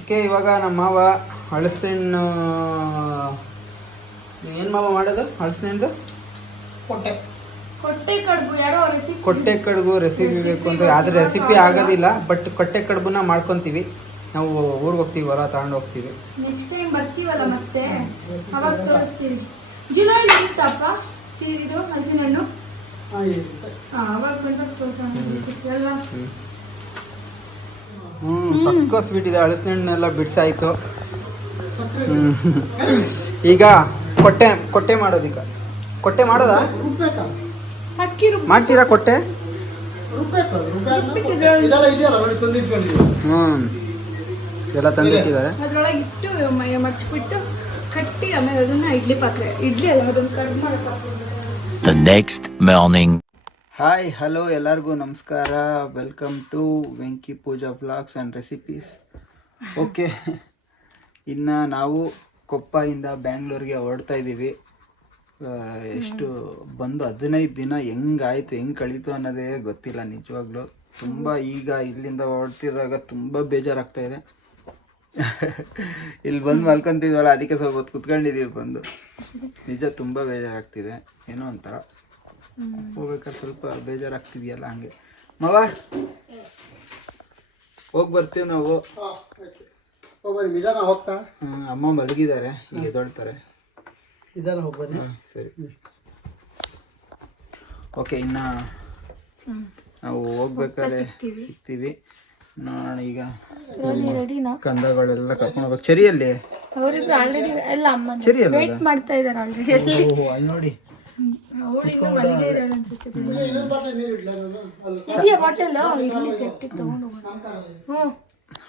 Okay, ಇವಾಗ ನಮ್ಮ ಮಾವ ಹಳಸಿನ ಏನು ಮಾವ ಮಾಡೋದು ಹಳಸಿನದು ಕೊಟ್ಟೆ ಕಡುಬು ರೆಸಿಪಿ ಬೇಕು ಅಂತ. ಆದರೆ ರೆಸಿಪಿ ಆಗೋದಿಲ್ಲ, ಬಟ್ ಕೊಟ್ಟೆ ಕಡುಬುನ ಮಾಡ್ಕೊತೀವಿ ನಾವು. ಊರಿಗೆ ಹೋಗ್ತೀವಿ, ಹೊರ ತಗೊಂಡು ಹೋಗ್ತೀವಿ. ನೆಕ್ಸ್ಟ್ ಟೈಮ್ ಬರ್ತೀವಲ್ಲ ಮತ್ತೆ ಅವಾಗ ತೋರಿಸ್ತೀವಿ. ಜುಲೈ ಇರುತ್ತಪ್ಪ ಇದು ಹಲಸಿನ ಹಣ್ಣು ಅವಾಗ ಬಂದಾಗ ತೋರಿಸೋಣ. ಸಕ್ಕ ಸ್ವೀಟ್ ಇದೆ. ಹಳಸಿನ ಹಣ್ಣೆಲ್ಲ ಬಿಡ್ಸಾಯ್ತು. ಈಗ ಕೊಟ್ಟೆ ಮಾಡೋದು. ಈಗ ಕೊಟ್ಟೆ ಮಾಡೋದಾ? ಮಾಡ್ತೀರಾ ಕೊಟ್ಟೆ? ಎಲ್ಲ ತಂದಿಟ್ಟಿದ್ದಾರೆ. ಅದ್ರೊಳಗೆ ಇಟ್ಟು ಮರ್ಚ್ಬಿಟ್ಟು ಕಟ್ಟಿ ಆಮೇಲೆ ಅದನ್ನ ಇಡ್ಲಿ ಪಾತ್ರೆ ಅದನ್ನ ಕಟ್ ಮಾಡ್ಕೊಂಡು ನೆಕ್ಸ್ಟ್ ಮಾರ್ನಿಂಗ್. ಹಾಯ್, ಹಲೋ, ಎಲ್ಲರಿಗೂ ನಮಸ್ಕಾರ. Welcome to Venki Pooja vlogs and recipes. Okay, ಇನ್ನು ನಾವು ಕೊಪ್ಪದಿಂದ ಬ್ಯಾಂಗ್ಳೂರಿಗೆ ಹೊರಡ್ತಾ ಇದ್ದೀವಿ. ಎಷ್ಟು ಬಂದು 15 ದಿನ ಹೆಂಗಾಯ್ತು, ಹೆಂಗೆ ಕಳೀತು ಅನ್ನೋದೇ ಗೊತ್ತಿಲ್ಲ ನಿಜವಾಗ್ಲೂ. ತುಂಬ ಈಗ ಇಲ್ಲಿಂದ ಹೊರಡ್ತಿದ್ದಾಗ ತುಂಬ ಬೇಜಾರಾಗ್ತಾಯಿದೆ. ಇಲ್ಲಿ ಬಂದು ಮಲ್ಕೊತಿದ್ವಲ್ಲ, ಅದಕ್ಕೆ ಸ್ವಲ್ಪ ಹೊತ್ತು ಕುತ್ಕೊಂಡಿದ್ದೀವಿ ಬಂದು. ನಿಜ ತುಂಬ ಬೇಜಾರಾಗ್ತಿದೆ. ಏನೋ ಒಂಥರ ಹೋಗ್ಬೇಕಾದ್ರೆ ಸ್ವಲ್ಪ ಬೇಜಾರಾಗ್ತಿದೆಯಲ್ಲ, ಹಂಗೆ. ಮಾವ ಹೋಗಿ ಬರ್ತೀವಿ ನಾವು. ಅಮ್ಮ ಮಲಗಿದ್ದಾರೆ, ಈಗ ಎದ್ದೊಳ್ತಾರೆ. ಸರಿ, ಓಕೆ. ಇನ್ನು ನಾವು ಹೋಗ್ಬೇಕಾದ್ರೆ ಸಿಗ್ತೀವಿ. ನೋಡೋಣ. ಈಗ ಕಂದಗಳೆಲ್ಲ ಕರ್ಕೊಂಡು ಹೋಗ್ಬೇಕು. ಚೆರಿಯಲ್ಲಿ ಚೆರಿ ಅಲ್ಲ ನೋಡಿ.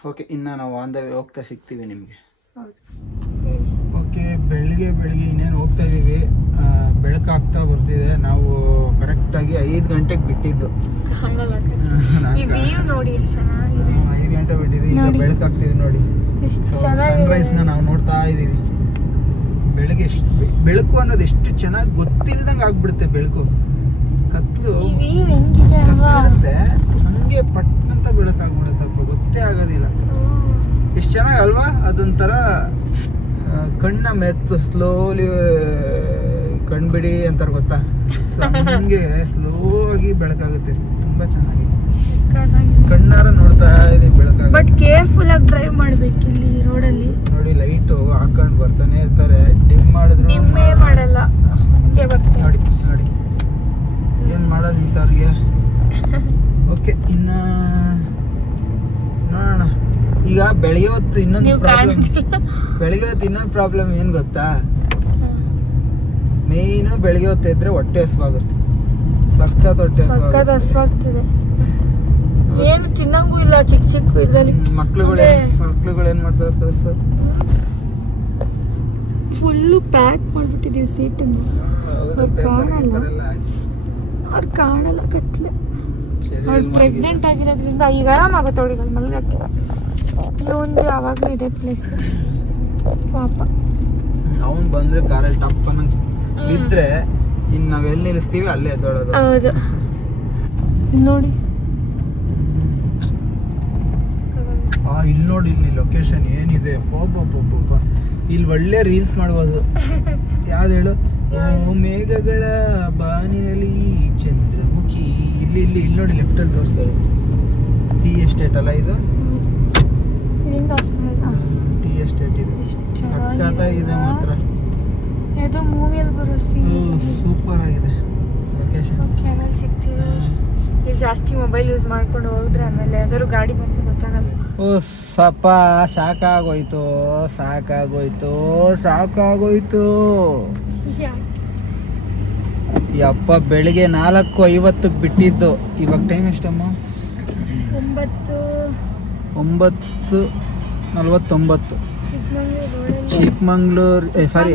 ಓಕೆ, ಇನ್ನು ನಾವು ಆನ್ ದ ವೇ ಹೋಗ್ತಾ ಸಿಗ್ತೀವಿ ನಿಮಗೆ. ಓಕೆ, ಬೆಳಿಗ್ಗೆ ಇನ್ನೇನು ಹೋಗ್ತಾ ಇದ್ದೀವಿ. ಬೆಳಕಾಗ್ತಾ ಬರ್ತಿದೆ. ನಾವು ಕರೆಕ್ಟಾಗಿ 5 ಗಂಟೆಗೆ ಬಿಟ್ಟಿದ್ದು. 5 ಗಂಟೆ ಬಿಟ್ಟಿದ್ವಿ. ಈಗ ಬೆಳಕಾಗ್ತಿದೆ ನೋಡಿ. ಸನ್ರೈಸ್ನ ನಾವು ನೋಡ್ತಾ ಇದ್ದೀವಿ. ಬೆಳಗ್ಗೆ ಬೆಳಕು ಅನ್ನೋದು ಎಷ್ಟು ಚೆನ್ನಾಗಿ ಗೊತ್ತಿಲ್ದಂಗೆ ಆಗ್ಬಿಡುತ್ತೆ. ಬೆಳಕು ಕತ್ಲು ಇರುತ್ತೆ, ಹಂಗೆ ಪಟ್ಟಂತ ಬೆಳಕಾಗ್ಬಿಡುತ್ತಪ್ಪ, ಗೊತ್ತೇ ಆಗೋದಿಲ್ಲ. ಎಷ್ಟು ಚೆನ್ನಾಗಿ ಅಲ್ವಾ? ಅದೊಂಥರ ಕಣ್ಣ ಮೆತ್ತು ಸ್ಲೋಲಿ ಕಣ್ಬಿಡಿ ಅಂತಾರೆ, ಗೊತ್ತಾ? ಹಂಗೆ ಸ್ಲೋ ಆಗಿ ಬೆಳಕಾಗುತ್ತೆ. ತುಂಬಾ ಚೆನ್ನಾಗಿ ಕಣ್ಣಾರ ನೋಡ್ತಾ ಇದೆ ಬೆಳಕಾಗುತ್ತೆ. ಬಟ್ ಕೇರ್ಫುಲ್ ಆಗಿ ಡ್ರೈವ್ ಮಾಡ್ಬೇಕು. ಇಲ್ಲಿ ರೋಡಲ್ಲಿ ನೋಡಿ, ಲೈಟು ಹಾಕೊಂಡು ಬರ್ತಾನೆ ಇರ್ತಾರೆ. ಡಿಮ್ ಮಾಡಿದ್ರು ಡಿಮ್ಮೇ ಮಾಡಲ್ಲ, ಹಂಗೆ ಬರ್ತಾರೆ. ನೋಡಿ ಏನ್ ಮಾಡೋದು ಇಂಥವ್ರಿಗೆ. ಓಕೆ, ಇನ್ನ ನೋಡೋಣ. ಈಗ ಬೆಳಿಗ್ಗೆ ಹೊತ್ತು ಇನ್ನೊಂದು ಪ್ರಾಬ್ಲಮ್ ಏನ್ ಗೊತ್ತಾ? ಮೇಯ್ನು ಬೆಳಿಗ್ಗೆ ಹೊತ್ತು ಇದ್ರೆ ಹೊಟ್ಟೆ ಹಸುವಾಗುತ್ತೆ. ಸಖತ್ ಹೊಟ್ಟೆ ಹಸುವಾಗ್ತಿದೆ. ಏನು ತಿನ್ನಂಗೂ ಇಲ್ಲ. ಚಿಕ್ಕ ಇದ್ರಲ್ಲಿ ಮಕ್ಳುಗಳು ಏನ್ ಮಾಡ್ತಾ ಇರ್ತಾರೆ ಸರ್? ಫುಲ್ಲು ಪ್ಯಾಕ್ ಮಾಡ್ಬಿಟ್ಟಿದೀವಿ ಸೀಟನ್ನು. ಅವ್ರು ಕಾಣಲ್ಲ, ಕತ್ಲೆ. ಅವ್ರು ಪ್ರೆಗ್ನೆಂಟ್ ಆಗಿರೋದ್ರಿಂದ ಈಗ ಆರಾಮಾಗುತ್ತೆ ಅವಳಿಗೆ ಅಲ್ಲಿ ಮಲಗಕ್ಕೆ. ಒಂದು ಯಾವಾಗಲೂ ಇದೆ ಪ್ಲೇಸ್. ಪಾಪ ಅವನ್ ಬಂದ್ರೆ ಕಾರಲ್ಲಿ ಟಪ್ ಇದ್ರೆ ಇನ್ನು ನಾವೆಲ್ಲಿ ನಿಲ್ಲಿಸ್ತೀವಿ ಅಲ್ಲೇ ಎದ್ದೋಳೋದು. ಹೌದು, ನೋಡಿ. ಇಲ್ಲಿ ನೋಡಿ, ಇಲ್ಲಿ ಲೊಕೇಶನ್ ಏನಿದೆ. ಇಲ್ಲಿ ಒಳ್ಳೆ ರೀಲ್ಸ್ ಮಾಡ್ಬೋದು. ಯಾವ್ದು ಹೇಳು? ಮೇಘಗಳ ಬಾನಿನಲ್ಲಿ ಚಂದ್ರಮುಖಿ. ಇಲ್ಲಿ ನೋಡಿ, ಲೆಫ್ಟಲ್ಲಿ ತೋರಿಸೋದು. ಟೀ ಎಸ್ಟೇಟ್ ಅಲ್ಲ ಇದು? ಟೀ ಎಸ್ಟೇಟ್ ಇದು. ಸಖತ್ತಾಗಿದೆ ಮಾತ್ರ. ಯಾವುದೋ ಮೂವಿಯಲ್ಲಿ ಬರೋ ಸೀನ್. ಸೂಪರ್ ಆಗಿದೆ ಲೊಕೇಶನ್. ಆಮೇಲೆ ಸಿಗ್ತೀವಿ. ಇಲ್ಲಿ ಜಾಸ್ತಿ ಮೊಬೈಲ್ ಯೂಸ್ ಮಾಡ್ಕೊಂಡು ಹೋದ್ರೆ ಆಮೇಲೆ ಯಾವ್ದಾದ್ರು ಗಾಡಿ ಬಂದು ಗೊತ್ತಾಗಲ್ಲ. ಸಾಕಾಗೋಯ್ತು. ಯಪ್ಪ, ಬೆಳಿಗ್ಗೆ 4:50 ಬಿಟ್ಟಿದ್ದು. ಇವಾಗ ಟೈಮ್ ಎಷ್ಟಮ್ಮ? 9:49. ಚಿಕ್ಕಮಂಗ್ಳೂರು ಸಾರಿ,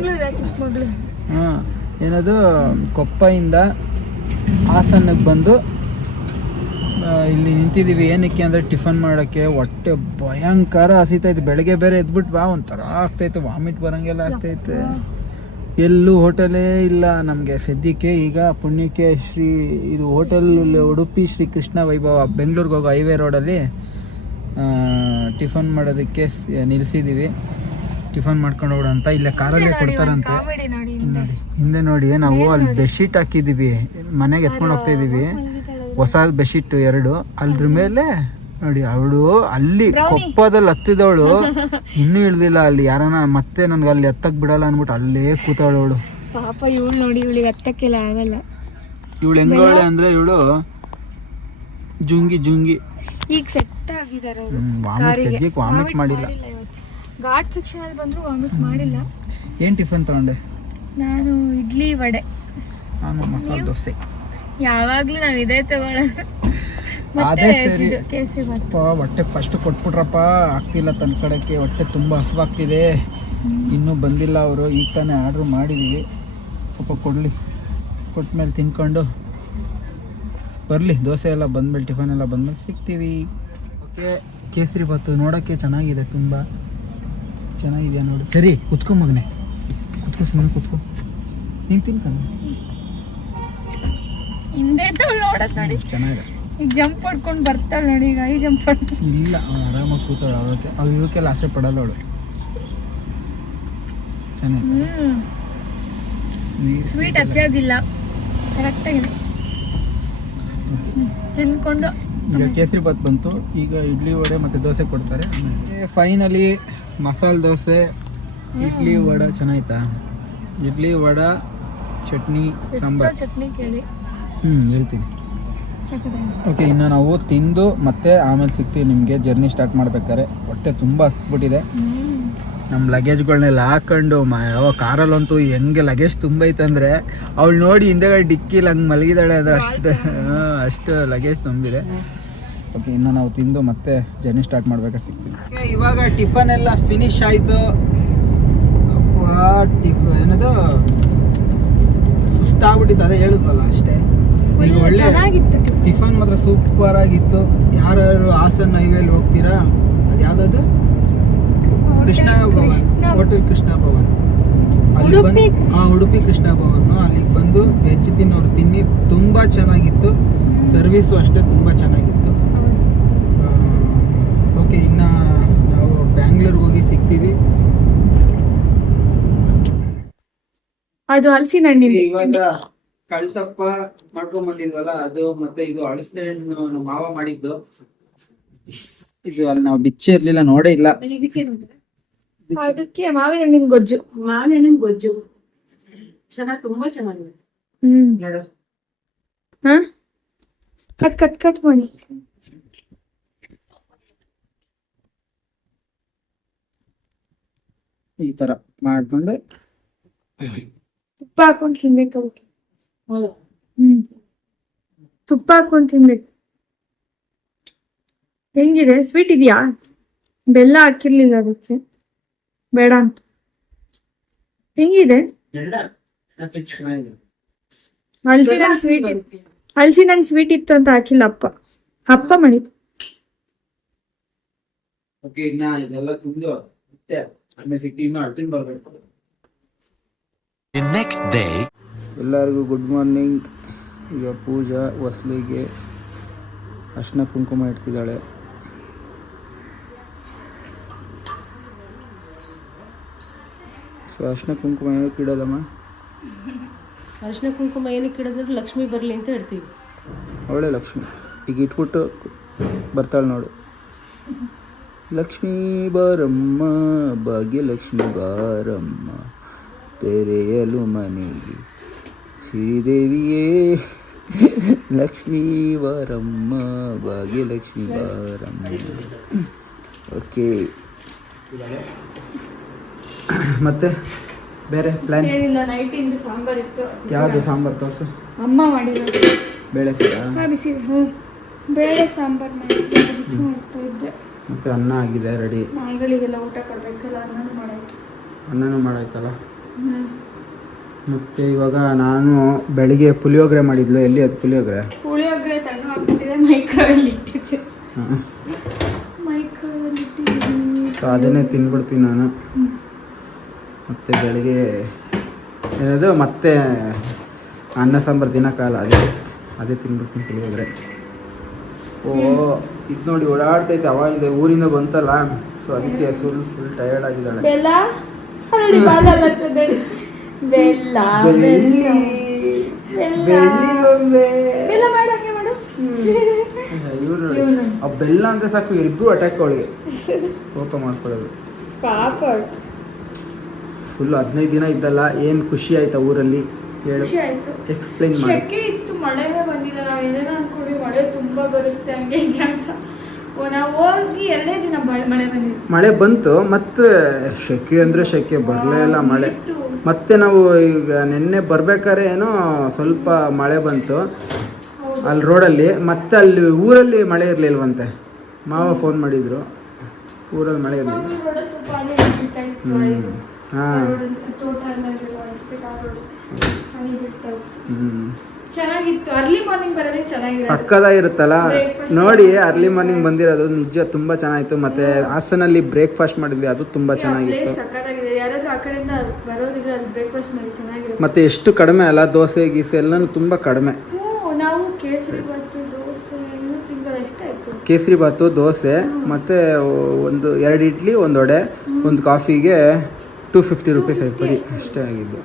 ಹಾಂ, ಏನದು ಕೊಪ್ಪದಿಂದ ಹಾಸನಕ್ಕೆ ಬಂದು ಇಲ್ಲಿ ನಿಂತಿದ್ದೀವಿ. ಏನಕ್ಕೆ ಅಂದರೆ ಟಿಫನ್ ಮಾಡೋಕ್ಕೆ. ಹೊಟ್ಟೆ ಭಯಂಕರ ಹಸಿತೈತೆ. ಬೆಳಗ್ಗೆ ಬೇರೆ ಎದ್ಬಿಟ್ಟು ಒಂಥರ ಆಗ್ತೈತೆ, ವಾಮಿಟ್ ಬರೋಂಗೆಲ್ಲ ಆಗ್ತೈತೆ. ಎಲ್ಲೂ ಹೋಟೆಲೇ ಇಲ್ಲ ನಮಗೆ ಸದ್ಯಕ್ಕೆ. ಈಗ ಪುಣ್ಯಕ್ಕೆ ಇದು ಹೋಟೆಲ್ ಉಡುಪಿ ಶ್ರೀ ಕೃಷ್ಣ ವೈಭವ ಬೆಂಗಳೂರಿಗೆ ಹೋಗೋ ಹೈವೇ ರೋಡಲ್ಲಿ ಟಿಫನ್ ಮಾಡೋದಕ್ಕೆ ನಿಲ್ಲಿಸಿದ್ದೀವಿ. ಟಿಫನ್ ಮಾಡ್ಕೊಂಡು ಹೋಗೋಣ ಅಂತ. ಇಲ್ಲೇ ಕಾರಲ್ಲೇ ಕೊಡ್ತಾರಂತೆ. ಕಾಮಿಡಿ ನೋಡಿ ನೋಡಿ ಹಿಂದೆ ನೋಡಿ, ನಾವು ಅಲ್ಲಿ ಬೆಡ್ಶೀಟ್ ಹಾಕಿದ್ದೀವಿ, ಮನೆಗೆ ಎತ್ಕೊಂಡು ಹೋಗ್ತಾ ಇದ್ದೀವಿ. ಹೊಸ ಬೆಡ್ಶೀಟ್ 2. ಅದ್ರ ಮೇಲೆ ನೋಡಿ ಅವಳು ಅಲ್ಲಿ ಕೊಪ್ಪದಲ್ಲಿ ಹತ್ತಿದವಳು ಇನ್ನೂ ಇಳ್ದಿಲ್ಲ. ಅಲ್ಲಿ ಯಾರನ ಮತ್ತೆ ನನ್ಗೆ ಅಲ್ಲಿ ಎತ್ತಕ್ ಬಿಡಲ್ಲ ಅನ್ಬಿಟ್ಟು ಅಲ್ಲೇ ಕೂತವಳು ಅವಳು. ಪಾಪ ಇವಳು ನೋಡಿ, ಇವಳಿಗೆ ಹತ್ತಕ್ಕೆಲ್ಲ ಆಗಲ್ಲ. ಇವಳು ಹೆಂಗವಳೆ ಅಂದ್ರೆ ಇವಳು ಜುಂಗಿ ಈಗ ಸೆಟ್ ಆಗಿದ್ದಾರೆ. ಸದ್ಯಕ್ಕೆ ವಾಮಿಟ್ ಮಾಡಿಲ್ಲ. ಘಾಟ್ ಸೆಕ್ಷನ್ ಅಲ್ಲಿ ಬಂದ್ರು ವಾಮಿಟ್ ಮಾಡಿಲ್ಲ. ಏನ್ ಟಿಫನ್ ತಗೊಂಡೆ? ನಾನು ಇಡ್ಲಿ ವಡೆ. ನಾನು ಮಸಾಲೆ ದೋಸೆ. ಯಾವಾಗ್ಲೂ ನಾನು ಇದೇ ತಗೊಳ್ಳೋದು. ಅದೇ ಸರಿ. ಕೇಸರಿ ಬಾತ್. ಹೊಟ್ಟೆ ಫಸ್ಟ್ ಕೊಟ್ಬಿಟ್ರಪ್ಪ, ಆಗ್ತಿಲ್ಲ ತಂದ್ಕೊಡಕ್ಕೆ. ಹೊಟ್ಟೆ ತುಂಬ ಹಸುವಾಗ್ತಿದೆ. ಇನ್ನೂ ಬಂದಿಲ್ಲ ಅವರು. ಈಗ ತಾನೇ ಆರ್ಡ್ರ್ ಮಾಡಿದ್ದೀವಿ. ಸ್ವಲ್ಪ ಕೊಡಲಿ, ಕೊಟ್ಮೇಲೆ ತಿನ್ಕೊಂಡು ಬರಲಿ. ದೋಸೆ ಎಲ್ಲ ಬಂದ್ಮೇಲೆ, ಟಿಫನ್ ಎಲ್ಲ ಬಂದ್ಮೇಲೆ ಸಿಗ್ತೀವಿ. ಓಕೆ, ಕೇಸರಿ ಬಾತು ನೋಡೋಕ್ಕೆ ಚೆನ್ನಾಗಿದೆ, ತುಂಬ ಚೆನ್ನಾಗಿದೆಯಾ ನೋಡಿ. ಸರಿ ಕುತ್ಕೊ ಮಗನೆ, ಕುತ್ಕೊ, ಸುಮ್ಮನೆ ಕುತ್ಕೊ. ನೀನು ತಿನ್ಕೊಂಡು ಹಿಂದೆ ನೋಡೋದು ನೋಡಿ, ಚೆನ್ನಾಗಿದೆ. ಈಗ ಜಂಪ್ ಹೊಡ್ಕೊಂಡು ಬರ್ತಾಳೆ ನೋಡಿ. ಈಗ ಈ ಜಂಪ್ ಹೊಡ್ಕೊಂಡು ಇಲ್ಲ, ಆರಾಮಾಗಿ ಕೂತಾಳೆ. ಇವಕ್ಕೆಲ್ಲ ಆಸೆ ಪಡಲ್ಲ ಅವಳು. ಚೆನ್ನಾಗಿದೆ. ಸ್ವೀಟ್ ಹತ್ತಿಯೋದಿಲ್ಲ, ಕರೆಕ್ಟಾಗಿದೆ. ತಿನ್ಕೊಂಡು ಈಗ ಕೇಸರಿ ಬಾತ್ ಬಂತು. ಈಗ ಇಡ್ಲಿ ವಡೆ ಮತ್ತು ದೋಸೆ ಕೊಡ್ತಾರೆ. ಫೈನಲಿ ಮಸಾಲೆ ದೋಸೆ, ಇಡ್ಲಿ ವಡೆ. ಚೆನ್ನಾಯ್ತಾ? ಇಡ್ಲಿ ವಡೆ, ಚಟ್ನಿ, ಸಾಂಬಾರ್. ಚಟ್ನಿ ಕೇಳಿ ಹೇಳ್ತೀನಿ. ಓಕೆ, ಇನ್ನು ನಾವು ತಿಂದು ಮತ್ತೆ ಆಮೇಲೆ ಸಿಗ್ತೀವಿ ನಿಮಗೆ. ಜರ್ನಿ ಸ್ಟಾರ್ಟ್ ಮಾಡ್ಬೇಕಾದ್ರೆ ಹೊಟ್ಟೆ ತುಂಬ ಹಸ್ಬಿಟ್ಟಿದೆ. ನಮ್ಮ ಲಗೇಜ್ಗಳನ್ನೆಲ್ಲ ಹಾಕೊಂಡು ಯಾವ ಕಾರಲ್ಲಂತೂ ಹೆಂಗೆ ಲಗೇಜ್ ತುಂಬ ಐತಂದರೆ, ಅವಳು ನೋಡಿ ಹಿಂದೆಗಡೆ ಡಿಕ್ಕಿಲಿ ಹಂಗೆ ಮಲಗಿದಾಳೆ ಅಂದರೆ ಅಷ್ಟು ಲಗೇಜ್ ತುಂಬಿದೆ. ಓಕೆ, ಇನ್ನು ನಾವು ತಿಂದು ಮತ್ತೆ ಜರ್ನಿ ಸ್ಟಾರ್ಟ್ ಮಾಡ್ಬೇಕಾದ್ರೆ ಸಿಗ್ತೀವಿ. ಇವಾಗ ಟಿಫನ್ ಎಲ್ಲ ಫಿನಿಶ್ ಆಯಿತು. ಏನದು ಸುಸ್ತಾಗ್ಬಿಟ್ಟಿತ್ತು, ಅದೇ ಹೇಳಿದ್ವಲ್ಲ ಅಷ್ಟೇ. ಈಗ ಒಳ್ಳೆ ಟಿಫನ್ ಮಾತ್ರ ಸೂಪರ್ ಆಗಿತ್ತು. ಯಾರು ಹಾಸನ್ ಹೈವೇಲಿ ಹೋಗ್ತೀರಾ, ಅದು ಯಾವುದದು? ಕೃಷ್ಣ ಭವನ್, ಹೋಟೆಲ್ ಕೃಷ್ಣ ಭವನ್. ಅಲ್ಲಿ ಬಂದು ಉಡುಪಿ ಕೃಷ್ಣ ಭವನ್, ಅಲ್ಲಿಗೆ ಬಂದು ವೆಜ್ ತಿನ್ನೋರು ತಿನ್ನಿ. ತುಂಬ ಚೆನ್ನಾಗಿತ್ತು. ಸರ್ವಿಸು ಅಷ್ಟೇ ತುಂಬ ಚೆನ್ನಾಗಿತ್ತು. ಓಕೆ, ಇನ್ನು ನಾವು ಬ್ಯಾಂಗ್ಳೂರ್ಗೆ ಹೋಗಿ ಸಿಗ್ತೀವಿ. ಅದು ಹಲಸಿನ ಹಣ್ಣಿನ ಇವಾಗ ಕಳ್ತಪ್ಪ ಮಾಡ್ಕೊಂಡ್ ಬಂದಿದ್ವಲ್ಲ, ಅದು ಮತ್ತೆ ಇದು ಅಳಸೆ ಹಣ್ಣು ನಮ್ಮ ಮಾವ ಮಾಡಿದ್ದು. ಇದು ಅಲ್ಲಿ ನಾವು ಬಿಚ್ಚೆ ಇರ್ಲಿಲ್ಲ, ನೋಡೇ ಇಲ್ಲ. ಅದಕ್ಕೆ ಮಾವಿನ ಹಣ್ಣಿನ ಗೊಜ್ಜು. ಮಾವಿನ ಹಣ್ಣಿನ ಗೊಜ್ಜು ಚೆನ್ನಾಗಿ, ತುಂಬಾ ಚೆನ್ನಾಗಿದೆ. ನೋಡು, ಕಟ್ ಕಟ್ ಮಾಡಿ. ಈ ತರ ಮಾಡ್ಕೊಂಡು ತುಪ್ಪ ಹಾಕೊಂಡು ತಿನ್ಬೇಕು ಅದಕ್ಕೆ. ತುಪ್ಪ ಹಾಕೊಂಡು ತಿನ್ಬೇಕು. ಹೆಂಗಿದೆ? ಸ್ವೀಟ್ ಇದೆಯಾ? ಬೆಲ್ಲ ಹಾಕಿರ್ಲಿಲ್ಲ ಅದಕ್ಕೆ, ಬೇಡ ಅಂತ. ಹೆಂಗಿದೆ? ಹಲಸಿನ ಸ್ವೀಟ್, ಹಲಸಿನ ಸ್ವೀಟ್ ಇತ್ತು ಅಂತ ಹಾಕಿಲ್ಲ. ಅಪ್ಪ ಮಾಡಿದ್ದು. ಓಕೆ, ಇನ್ನ ಇದೆಲ್ಲ ತಿಂದು ಮತ್ತೆ ಆಮೇಲೆ ಸಿಗ್ತೀವಿ. ಇನ್ನು ಅಡ್ತೀನಿ ಬರ್ಬೇಕು. Next day. ಎಲ್ಲರಿಗೂ ಗುಡ್ ಮಾರ್ನಿಂಗ್. ಈಗ ಪೂಜಾ ಹೊಸ್ಲಿಗೆ ಅರ್ಶಿನ ಕುಂಕುಮ ಇಡ್ತಿದ್ದಾಳೆ. ಸೊ ಅರ್ಶಿನ ಕುಂಕುಮ ಏನಕ್ಕೆ ಇಡೋದಮ್ಮ? ಅರಿಶಿನ ಕುಂಕುಮ ಏನಕ್ಕೆ ಇಡೋದ್ರೆ ಲಕ್ಷ್ಮಿ ಬರಲಿ ಅಂತ ಇಡ್ತೀವಿ. ಅವಳೆ ಲಕ್ಷ್ಮಿ. ಈಗ ಇಟ್ಬಿಟ್ಟು ಬರ್ತಾಳೆ ನೋಡು. ಲಕ್ಷ್ಮೀ ಬಾರಮ್ಮ, ಭಾಗ್ಯಲಕ್ಷ್ಮಿ ಬಾರಮ್ಮ, ತೆರೆಯಲು ಮನೆಗೆ ಶ್ರೀದೇವಿಯೇ. ಲಕ್ಷ್ಮೀ ಬಾರಮ್ಮ, ಭಾಗ್ಯಲಕ್ಷ್ಮಿ ಬಾರಮ್ಮ. ಓಕೆ, ಮತ್ತೆ ಬೇರೆ ಪ್ಲಾನ್ ಏನಿಲ್ಲ. ನೈಟಿಂದ ಸಾಂಬಾರ್ ಇತ್ತು. ಯಾವುದು ಸಾಂಬಾರು ತೋರಿಸು. ಅಮ್ಮ ಮಾಡಿರೋದು ಬೇಳೆ ಸಾರ, ಬಿಸಿ. ಬೇಳೆ ಸಾಂಬಾರ್ ಮಾಡಿದ್ದೆ, ಬಿಸಿ ಮಾಡ್ತಾ ಇದ್ದೆ. ಮತ್ತೆ ಅನ್ನ ಆಗಿದೆ ರೆಡಿ. ನಾಯಿಗಳಿಗೆಲ್ಲ ಊಟ ಕೊಡ್ಬೇಕಲ್ಲ, ಅನ್ನನೂ ಮಾಡಾಯ್ತು. ಅನ್ನನೂ ಮಾಡಾಯ್ತಲ್ಲ. ಮತ್ತು ಇವಾಗ ನಾನು ಬೆಳಿಗ್ಗೆ ಪುಳಿಯೋಗರೆ ಮಾಡಿದ್ಲು. ಎಲ್ಲಿ ಅದು ಪುಳಿಯೋಗರೆ? ಪುಳಿಯೋಗರೆ ತಣ್ಣು ಹಾಕ್ಬಿಟ್ಟಿದೆ, ಮೈಕ್ರೋವೇವ್ ಇಟ್ಟಿದ್ದೆ. ಮೈಕ್ರೋವೇವ್ ಇಟ್ಟಿದ್ದೀನಿ. ಸೊ ಅದನ್ನೇ ತಿನ್ಬಿಡ್ತೀನಿ ನಾನು. ಮತ್ತು ಬೆಳಿಗ್ಗೆ ಏನದು ಮತ್ತೆ ಅನ್ನ ಸಾಂಬಾರು ದಿನಕಾಲ ಅದೇ ತಿನ್ಬಿಡ್ತೀನಿ ಪುಳಿಯೋಗರೆ. ಓ ಇದು ನೋಡಿ ಓಡಾಡ್ತೈತೆ ಅವಾಗಿಂದ ಊರಿಂದ ಬಂತಲ್ಲ, ಸೊ ಅದಕ್ಕೆ ಫುಲ್ ಟಯರ್ಡ್ ಆಗಿದ್ದಾಳೆ. ಬೆಲ್ಲ ನೋಡಿ, ಬಾಲ ಅಲರ್ಸೋದು. ಬೆಲ್ಲ ಬೆಳ್ಳಿ ಬೆಳ್ಳಿಗೊಂಬೆ ಬೆಲ್ಲ ಮಾಡು, ಹಂಗೆ ಮಾಡು. ಇವ್ರು ಆ ಬೆಲ್ಲ ಅಂತ ಸಾಕು ಇಬ್ರು ಅಟ್ಯಾಕ್ ಅವಳಿಗೆ ಕೋಪ ಮಾಡ್ಕೊಳ್ಳೋದು. ಪಾಪ ಫುಲ್ 15 ದಿನ ಇದ್ದಲ್ಲ, ಏನು ಖುಷಿ ಆಯ್ತಾ ಊರಲ್ಲಿ ಹೇಳು, ಖುಷಿ ಆಯ್ತು. ಎಕ್ಸ್ಪ್ಲೈನ್ ಮಾಡಿ. ಶೆಕೆ ಇತ್ತು, ಮಳೆನೇ ಬಂದಿಲ್ಲ. ನಾವು ಏನೇನೋ ಅನ್ಕೊಂಡ್ವಿ ಮಳೆ ತುಂಬಾ ಬರುತ್ತೆ ಹಂಗೆ ಹಿಂಗೆ ಅಂತ. ನಾವು ಹೋಗಿ 2 ದಿನ ಮಳೆ ಬಂದಿತ್ತು. ಮಳೆ ಬಂತು, ಮತ್ತೆ ಶೆಕೆ ಅಂದರೆ ಶೆಕೆ, ಬರಲೇ ಇಲ್ಲ ಮಳೆ. ಮತ್ತೆ ನಾವು ಈಗ ನಿನ್ನೆ ಬರ್ಬೇಕಾದ್ರೆ ಏನೋ ಸ್ವಲ್ಪ ಮಳೆ ಬಂತು ಅಲ್ಲಿ ರೋಡಲ್ಲಿ, ಮತ್ತೆ ಅಲ್ಲಿ ಊರಲ್ಲಿ ಮಳೆ ಇರಲಿಲ್ವಂತೆ. ಮಾವ ಫೋನ್ ಮಾಡಿದ್ರು, ಊರಲ್ಲಿ ಮಳೆ ಇರಲಿಲ್ಲ. ಹಾಂ ಚೆನ್ನಾಗಿತ್ತು. ಅರ್ಲಿ ಮಾರ್ನಿಂಗ್ ಬರೋದೇ ಚೆನ್ನಾಗಿದೆ, ಸಕ್ಕದಾಗಿರುತ್ತಲ್ಲ ನೋಡಿ. ಅರ್ಲಿ ಮಾರ್ನಿಂಗ್ ಬಂದಿರೋದು ನಿಜ ತುಂಬ ಚೆನ್ನಾಗಿತ್ತು. ಮತ್ತೆ ಹಾಸನಲ್ಲಿ ಬ್ರೇಕ್ಫಾಸ್ಟ್ ಮಾಡಿದ್ವಿ, ಅದು ತುಂಬ ಚೆನ್ನಾಗಿತ್ತು. ಸಕ್ಕದಾಗಿದೆ. ಯಾರಾದ್ರೂ ಆ ಕಡೆಯಿಂದ ಬರೋದಿದ್ರೆ ಅಲ್ಲಿ ಬ್ರೇಕ್ಫಾಸ್ಟ್ ಮಾಡಿ ಚೆನ್ನಾಗಿರುತ್ತೆ. ಮತ್ತೆ ಎಷ್ಟು ಕಡಿಮೆ ಅಲ್ಲ, ದೋಸೆ ಗೀಸೆ ಎಲ್ಲನೂ ತುಂಬ ಕಡಿಮೆ. ನಾವು ಕೇಸರಿ ಬಾತು ದೋಸೆ ಇನ್ನೂ ತಿಂಗಳ ಎಷ್ಟಾಯ್ತು. ಕೇಸರಿ ಬಾತು ದೋಸೆ ಮತ್ತು ಒಂದು 2 ಇಡ್ಲಿ, 1 ವಡೆ, 1 ಕಾಫಿಗೆ 250 ರುಪೀಸ್ ಆಯ್ತು ಬರೀ, ಅಷ್ಟೇ ಆಗಿದ್ದು.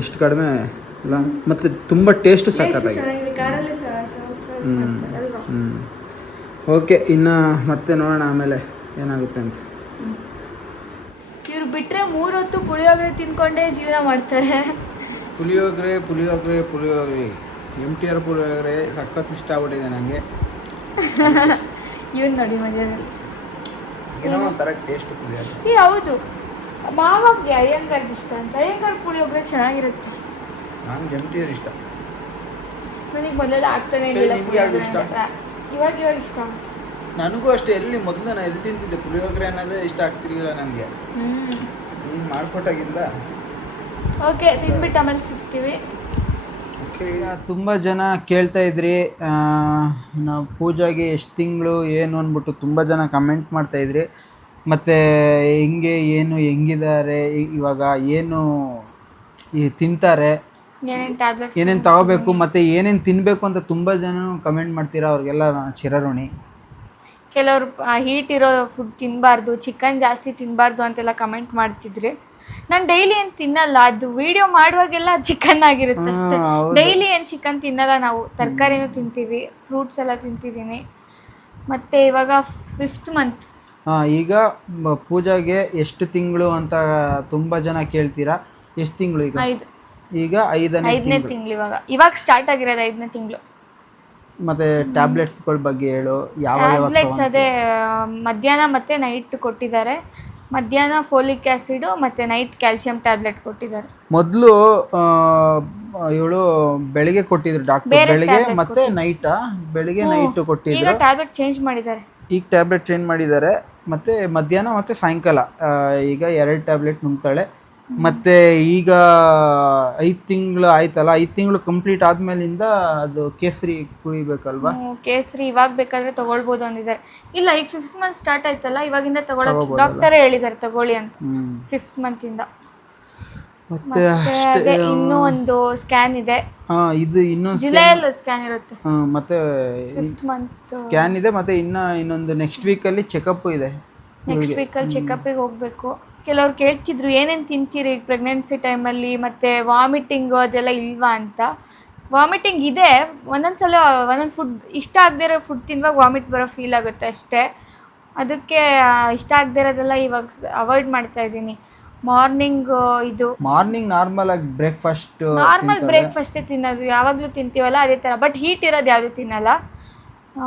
ಎಷ್ಟು ಕಡಿಮೆ ಅಲ್ಲ, ಮತ್ತು ತುಂಬ ಟೇಸ್ಟು ಸಕ್ಕತ್ತಾಗಿದೆ. ಓಕೆ, ಇನ್ನು ಮತ್ತೆ ನೋಡೋಣ ಆಮೇಲೆ ಏನಾಗುತ್ತೆ ಅಂತ. ಇವ್ರು ಬಿಟ್ಟರೆ 3 ಹೊತ್ತು ಪುಳಿಯೋಗರೆ ತಿನ್ಕೊಂಡೇ ಜೀವನ ಮಾಡ್ತಾರೆ. ಪುಳಿಯೋಗರೆ MTR ಪುಳಿಯೋಗರೆ ಸಖತ್ ಇಷ್ಟ ಆಗ್ಬಿಟ್ಟಿದೆ ನನಗೆ. ಇವನ್ ನೋಡಿ ಮಧ್ಯದಲ್ಲಿ ಏನೋ ಒಂಥರ ಟೇಸ್ಟ್ ಪುಳಿಯೋಗರೆ. ಹೌದು, ಮಾವಂಗೆ ಅಯ್ಯಂಗಾರ್ಗೆ ಇಷ್ಟ ಅಂತ. ಅಯ್ಯಂಗಾರ್ ಪುಳಿಯೋಗರೆ ಚೆನ್ನಾಗಿರುತ್ತೆ. ನನಗೆ MTR ಇಷ್ಟ. ನನಗೆ ಮೊದಲೆಲ್ಲ ಆಗ್ತಾನೆ ಇಷ್ಟ ಇವಾಗ ಇಷ್ಟ. ನನಗೂ ಅಷ್ಟೇ. ಮೊದಲು ನಾನು ಎಲ್ಲಿ ತಿಂತಿದ್ದೆ ಪುಳಿಯೋಗರೆ ಅನ್ನೋದೇ ಇಷ್ಟ ಆಗ್ತಿರ್ಲಿಲ್ಲ ನನಗೆ. ಈಗ ಮಾಡ್ಕೊಟ್ಟಾಗಿಂದ ಓಕೆ, ತಿನ್ಬಿಟ್ಟು ಆಮೇಲೆ ಸಿಗ್ತೀವಿ. ತುಂಬ ಜನ ಕೇಳ್ತಾ ಇದ್ರಿ ನಾವು ಪೂಜಾಗೆ ಎಷ್ಟು ತಿಂಗಳು ಏನು ಅಂದ್ಬಿಟ್ಟು ತುಂಬ ಜನ ಕಮೆಂಟ್ ಮಾಡ್ತಾಯಿದ್ರಿ. ಮತ್ತು ಹೆಂಗಿದ್ದಾರೆ ಇವಾಗ, ಏನು ತಿಂತಾರೆ, ಏನೇನು ತಗೋಬೇಕು, ಮತ್ತು ಏನೇನು ತಿನ್ನಬೇಕು ಅಂತ ತುಂಬ ಜನ ಕಮೆಂಟ್ ಮಾಡ್ತೀರಾ. ಅವ್ರಿಗೆಲ್ಲ ಚಿರಋಣಿ. ಕೆಲವರು ಹೀಟ್ ಇರೋ ಫುಡ್ ತಿನ್ನಬಾರ್ದು, ಚಿಕನ್ ಜಾಸ್ತಿ ತಿನ್ನಬಾರ್ದು ಅಂತೆಲ್ಲ ಕಮೆಂಟ್ ಮಾಡ್ತಿದ್ರಿ. ನಾನು ಡೈಲಿ ಏನು ತಿನ್ನಲ್ಲ, ಅದು ವಿಡಿಯೋ ಮಾಡುವಾಗೆಲ್ಲ ಚಿಕನ್ ಆಗಿರುತ್ತೆ ಅಷ್ಟೇ. ಡೈಲಿ ಏನು ಚಿಕನ್ ತಿನ್ನಲ್ಲ ನಾವು. ತರಕಾರಿನೂ ತಿಂತೀವಿ, ಫ್ರೂಟ್ಸ್ ಎಲ್ಲ ತಿಂತಿದ್ದೀನಿ. ಮತ್ತು ಇವಾಗ 5th ಮಂತ್. ಈಗ ಪೂಜಾಗೆ ಎಷ್ಟು ತಿಂಗಳು ಅಂತ ತುಂಬ ಜನ ಕೇಳ್ತೀರಾ. ಎಷ್ಟು ತಿಂಗಳು ಈಗ? 5. ಈಗ 5ನೇ ತಿಂಗಳು ಇವಾಗ ಸ್ಟಾರ್ಟ್ ಆಗಿರೋದು 5ನೇ ತಿಂಗಳು. ಮತ್ತೆ ಟ್ಯಾಬ್ಲೆಟ್ಸ್ಗಳ ಬಗ್ಗೆ ಹೇಳು. ಯಾವ ಟ್ಯಾಬ್ಲೆಟ್ಸ್ ಅದೇ ಮಧ್ಯಾಹ್ನ ಮತ್ತು ನೈಟ್ ಕೊಟ್ಟಿದ್ದಾರೆ. ಮಧ್ಯಾಹ್ನ ಫೋಲಿಕ್ ಆ್ಯಸಿಡು ಮತ್ತು ನೈಟ್ ಕ್ಯಾಲ್ಸಿಯಂ ಟ್ಯಾಬ್ಲೆಟ್ ಕೊಟ್ಟಿದ್ದಾರೆ. ಮೊದಲು ಇವಳು ಬೆಳಿಗ್ಗೆ ಕೊಟ್ಟಿದ್ರು ಡಾಕ್ಟರ್, ಬೆಳಿಗ್ಗೆ ಮತ್ತೆ ನೈಟಾ? ಬೆಳಿಗ್ಗೆ ನೈಟ್ ಕೊಟ್ಟಿದ್ರು. ಈಗ ಟ್ಯಾಬ್ಲೆಟ್ ಚೇಂಜ್ ಮಾಡಿದ್ದಾರೆ. ಈಗ ಟ್ಯಾಬ್ಲೆಟ್ ಚೇಂಜ್ ಮಾಡಿದ್ದಾರೆ. ಮತ್ತೆ ಮಧ್ಯಾಹ್ನ ಮತ್ತು ಸಾಯಂಕಾಲ ಈಗ 2 ಟ್ಯಾಬ್ಲೆಟ್ ನುಂಗ್ತಾಳೆ. ಮತ್ತು ಈಗ 5 ತಿಂಗಳು ಆಯ್ತಲ್ಲ, 5 ತಿಂಗಳು ಕಂಪ್ಲೀಟ್ ಆದ್ಮೇಲಿಂದ ಅದು ಕೇಸರಿ ಕುಡಿಬೇಕಲ್ವಾ? ಕೇಸರಿ ಇವಾಗ ಬೇಕಾದ್ರೆ ತಗೊಳ್ಬೋದು ಅಂದಿದ್ದಾರೆ. ಇಲ್ಲ, ಈಗ 5th ಮಂತ್ ಸ್ಟಾರ್ಟ್ ಆಯ್ತಲ್ಲ, ಇವಾಗಿಂದ ತಗೊಳ್ಳೋಕೆ ಡಾಕ್ಟರೇ ಹೇಳಿದ್ದಾರೆ ತಗೊಳ್ಳಿ ಅಂತ. 5th ಮಂತಿಂದ. ಮತ್ತೆ ಅಷ್ಟೇ, ಇನ್ನೂ ಒಂದು ಸ್ಕ್ಯಾನ್ ಇದೆ. ಇದು ಇನ್ನೊಂದು ಜುಲೈಯಲ್ಲಿ ಸ್ಕ್ಯಾನ್ ಇರುತ್ತೆ. ಮತ್ತೆ 5th ಮಂತ್ ಸ್ಕ್ಯಾನ್ ಇದೆ. ಮತ್ತೆ ಇನ್ನೊಂದು ನೆಕ್ಸ್ಟ್ ವೀಕಲ್ಲಿ ಚೆಕಪ್ ಇದೆ. ನೆಕ್ಸ್ಟ್ ವೀಕಲ್ಲಿ ಚೆಕಪ್ಪಿಗೆ ಹೋಗಬೇಕು. ಕೆಲವ್ರು ಕೇಳ್ತಿದ್ರು ಏನೇನು ತಿಂತೀರಿ ಪ್ರೆಗ್ನೆನ್ಸಿ ಟೈಮಲ್ಲಿ, ಮತ್ತು ವಾಮಿಟಿಂಗು ಅದೆಲ್ಲ ಇಲ್ವಾ ಅಂತ. ವಾಮಿಟಿಂಗ್ ಇದೆ, ಒಂದೊಂದು ಫುಡ್ ಇಷ್ಟ ಆಗದೇ ಇರೋ ಫುಡ್ ತಿನ್ನುವಾಗ ವಾಮಿಟ್ ಬರೋ ಫೀಲ್ ಆಗುತ್ತೆ ಅಷ್ಟೇ. ಅದಕ್ಕೆ ಇಷ್ಟ ಆಗದೇ ಇರೋದೆಲ್ಲ ಇವಾಗ ಅವಾಯ್ಡ್ ಮಾಡ್ತಾ ಇದ್ದೀನಿ. ಮಾರ್ನಿಂಗ್ ನಾರ್ಮಲ್ ಆಗಿ ನಾರ್ಮಲ್ ಬ್ರೇಕ್ಫಾಸ್ಟೇ ತಿನ್ನೋದು, ಯಾವಾಗಲೂ ತಿಂತೀವಲ್ಲ ಅದೇ ಥರ. ಬಟ್ ಹೀಟ್ ಇರೋದು ಯಾವುದು ತಿನ್ನಲ್ಲ.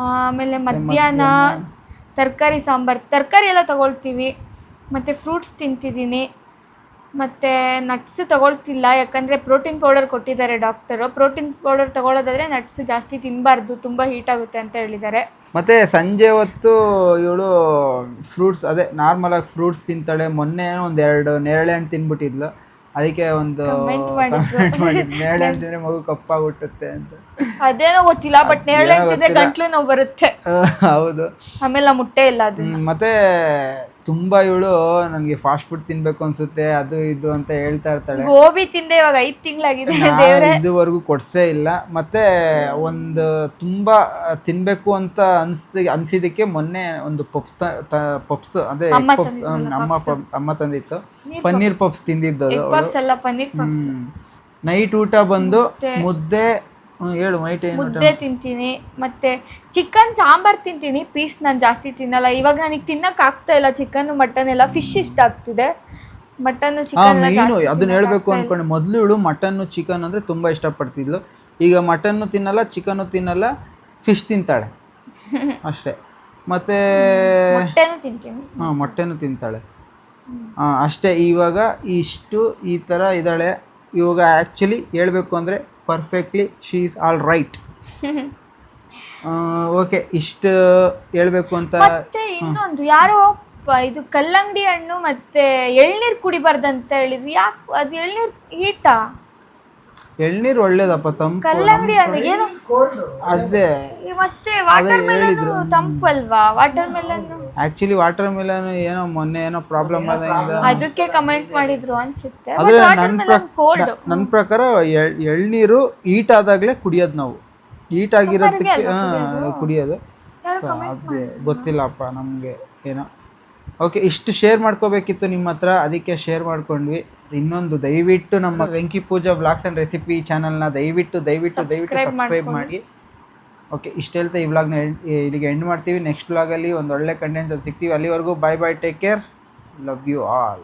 ಆಮೇಲೆ ಮಧ್ಯಾಹ್ನ ತರಕಾರಿ ಸಾಂಬಾರು, ತರಕಾರಿ ಎಲ್ಲ ತೊಗೊಳ್ತೀವಿ. ಮತ್ತು ಫ್ರೂಟ್ಸ್ ತಿಂತಿದ್ದೀನಿ. ಮತ್ತು ನಟ್ಸ್ ತೊಗೊಳ್ತಿಲ್ಲ, ಯಾಕಂದರೆ ಪ್ರೋಟೀನ್ ಪೌಡರ್ ಕೊಟ್ಟಿದ್ದಾರೆ ಡಾಕ್ಟರು. ಪ್ರೋಟೀನ್ ಪೌಡರ್ ತೊಗೊಳ್ಳೋದಾದರೆ ನಟ್ಸ್ ಜಾಸ್ತಿ ತಿನ್ನಬಾರ್ದು, ತುಂಬ ಹೀಟ್ ಆಗುತ್ತೆ ಅಂತ ಹೇಳಿದ್ದಾರೆ. ಮತ್ತು ಸಂಜೆ ಹೊತ್ತು ಇವಳು ಫ್ರೂಟ್ಸ್, ಅದೇ ನಾರ್ಮಲಾಗಿ ಫ್ರೂಟ್ಸ್ ತಿಂತಾಳೆ. ಮೊನ್ನೆ ಒಂದು 2 ನೇರಳೆ ಹಣ್ಣು ತಿನ್ಬಿಟ್ಟಿದ್ಲು. ಅದಕ್ಕೆ ಒಂದು ನೇರಳೆ ಹಣ್ಣು ತಿಂದರೆ ಮಗು ಕಪ್ಪಾಗ್ಬಿಟ್ಟುತ್ತೆ ಅಂತ. ಅದೇನೋ ಗೊತ್ತಿಲ್ಲ, ಬಟ್ ನೇರಳೆ ಹಣ್ಣು ತಿಂದರೆ ಗಂಟ್ಲು ನೋವು ಬರುತ್ತೆ. ಹೌದು. ಆಮೇಲೆ ಮುಟ್ಟೆ ಇಲ್ಲ ಅದು. ಮತ್ತೆ ತುಂಬ ಇವಳು ನನಗೆ ಫಾಸ್ಟ್ ಫುಡ್ ತಿನ್ಬೇಕು ಅನ್ಸುತ್ತೆ ಅದು ಇದು ಅಂತ ಹೇಳ್ತಾ ಇರ್ತಾಳೆ. ಗೋಬಿ ತಿಂದೆ ಇವಾಗ 5 ತಿಂಗಳಾಗಿದೆ. ಇದುವರೆಗೂ ಕೊಡ್ಸೇ ಇಲ್ಲ. ಮತ್ತೆ ಒಂದು ತುಂಬಾ ತಿನ್ಬೇಕು ಅಂತ ಅನ್ಸಿದಕ್ಕೆ ಮೊನ್ನೆ ಒಂದು ಪಪ್ಸ್ ಅದೇ ಪಪ್ಸ್ ಅಮ್ಮ ತಂದಿತ್ತು, ಪನ್ನೀರ್ ಪಪ್ಸ್ ತಿಂದಿದ್ದು. ನೈಟ್ ಊಟ ಬಂದು ಮುದ್ದೆ, ಹೇಳು ನೈಟ್ ಏನು ಮುದ್ದೆ ತಿಂತೀನಿ, ಮತ್ತೆ ಚಿಕನ್ ಸಾಂಬಾರ್ ತಿಂತೀನಿ. ಪೀಸ್ ನಾನು ಜಾಸ್ತಿ ತಿನ್ನಲ್ಲ. ಇವಾಗ ನನಗೆ ತಿನ್ನಕ್ ಆಗ್ತಾ ಇಲ್ಲ ಚಿಕನ್ ಮಟನ್ ಎಲ್ಲ. ಫಿಶ್ ಇಷ್ಟ ಆಗ್ತಿದೆ, ಮಟನ್ ಚಿಕನ್ ಮೀನು. ಅದನ್ನ ಹೇಳ್ಬೇಕು ಅನ್ಕೊಂಡೆ. ಮೊದಲು ಇವಳು ಮಟನ್ನು ಚಿಕನ್ ಅಂದ್ರೆ ತುಂಬಾ ಇಷ್ಟಪಡ್ತಿದ್ಲು. ಈಗ ಮಟನ್ನು ತಿನ್ನಲ್ಲ, ಚಿಕನ್ನು ತಿನ್ನಲ್ಲ, ಫಿಶ್ ತಿಂತಾಳೆ ಅಷ್ಟೇ. ಮತ್ತೆ ಮೊಟ್ಟೆನೂ ತಿಂತೀನಿ. ಮೊಟ್ಟೆನೂ ತಿಂತಾಳೆ ಅಷ್ಟೇ. ಇವಾಗ ಇಷ್ಟು ಈ ಥರ ಇದ್ದಾಳೆ. ಇವಾಗ ಆ್ಯಕ್ಚುಲಿ ಹೇಳಬೇಕು ಅಂದರೆ perfectly she is all right. Okay, ಇಷ್ಟು ಹೇಳಬೇಕು ಅಂತ. ಮತ್ತೆ ಇನ್ನೊಂದು ಯಾರೋ ಇದು ಕಲ್ಲಂಗಡಿ ಹಣ್ಣು ಮತ್ತೆ ಎಳ್ನೀರು ಕುಡಿಬಾರ್ದಂತ ಹೇಳಿದ್ರು. ಯಾಕೆ? ಅದು ಎಳ್ನೀರು ಹೀಟಾ? ಎಳ್ನೀರು ಒಳ್ಳೇದಪ್ಪ, ತಂಪು. ಕಲ್ಲಂಗಡಿ ಹಣ್ಣು ಏನು ಅದೇ ಮತ್ತೆ ವಾಟರ್ ಮೆಲನ್ ತಂಪು ಅಲ್ವಾ? Water melon actually water melon ಏನೋ ಮೊನ್ನೆ ಏನೋ ಪ್ರಾಬ್ಲಮ್ ಆದ್ರಿಂದ ಅದಕ್ಕೆ ಕಮೆಂಟ್ ಮಾಡಿದ್ರು ಅನ್ಸುತ್ತೆ. ಆದ್ರೆ ನನ್ನ ಪ್ರಕಾರ ಎಳ್ನೀರು ಹೀಟ್ ಆದಾಗಲೇ ಕುಡಿಯೋದು ನಾವು. ಹೀಟ್ ಆಗಿರೋದಕ್ಕೆ ಕುಡಿಯೋದು. ಅದೇ ಗೊತ್ತಿಲ್ಲಪ್ಪ ನಮಗೆ ಏನೋ. ಓಕೆ, ಇಷ್ಟು ಶೇರ್ ಮಾಡ್ಕೋಬೇಕಿತ್ತು ನಿಮ್ಮ ಹತ್ರ, ಅದಕ್ಕೆ ಶೇರ್ ಮಾಡ್ಕೊಂಡ್ವಿ. ಇನ್ನೊಂದು ದಯವಿಟ್ಟು ನಮ್ಮ Venky Pooja vlogs and recipe ಚಾನಲ್ನ ದಯವಿಟ್ಟು ಸಬ್ಸ್ಕ್ರೈಬ್ ಮಾಡಿ. ಓಕೆ, ಇಷ್ಟು ಹೇಳ್ತಾ ಈ ವ್ಲಾಗ್ನ ಇಲ್ಲಿಗೆ ಎಂಡ್ ಮಾಡ್ತೀವಿ. ನೆಕ್ಸ್ಟ್ ವ್ಲಾಗಲ್ಲಿ ಒಂದು ಒಳ್ಳೆ ಕಂಟೆಂಟ್ ಸಿಗ್ತೀವಿ. ಅಲ್ಲಿವರೆಗೂ bye bye, take care, love you all.